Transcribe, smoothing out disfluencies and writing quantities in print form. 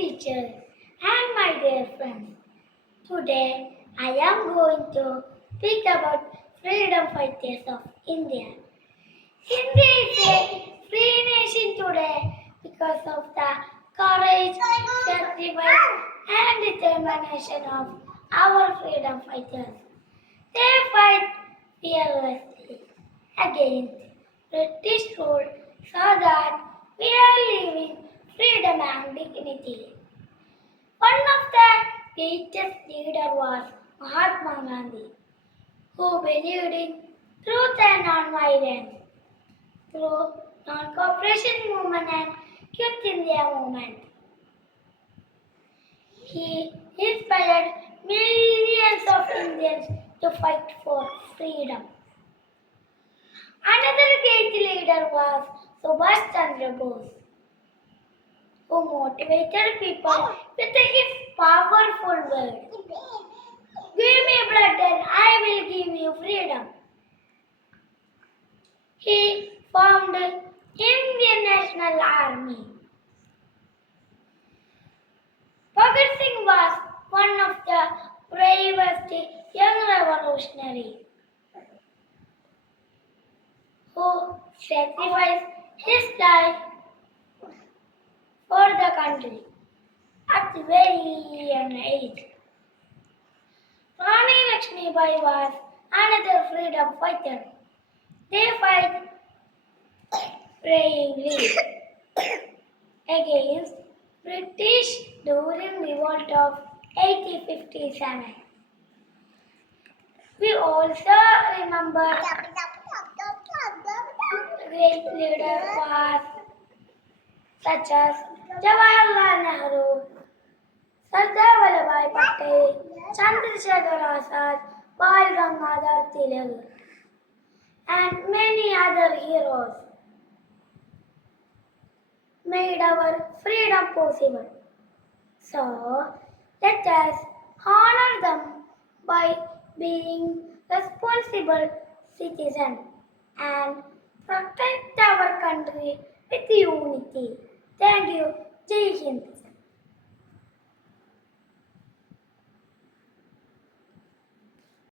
teachers, and my dear friends. Today I am going to speak about freedom fighters of India. India is a free nation today because of the courage, sacrifice, and determination of our freedom fighters. They fight fearlessly against British rule so that we are living freedom and dignity. One of the greatest leaders was Mahatma Gandhi, who believed in truth and non-violence through non-cooperation movement and Quit India movement. He inspired millions of Indians to fight for freedom. Another great leader was Subhash Chandra Bose, who motivated people with his powerful words. Give me blood and I will give you freedom. He formed Indian National Army. Bhagat Singh was one of the bravest young revolutionaries who sacrificed his life for the country at a very young age. Rani Lakshmibai was another freedom fighter. They fight bravely against British during revolt of 1857. We also remember great leaders was such as Jawaharlal Nehru, Sardar Vallabhbhai Patel, Chandrasekhar Azad, Bal Gangadhar Tilak, and many other heroes made our freedom possible. So, let us honor them by being responsible citizens and protect our country with unity. Thank you. Jai Hind.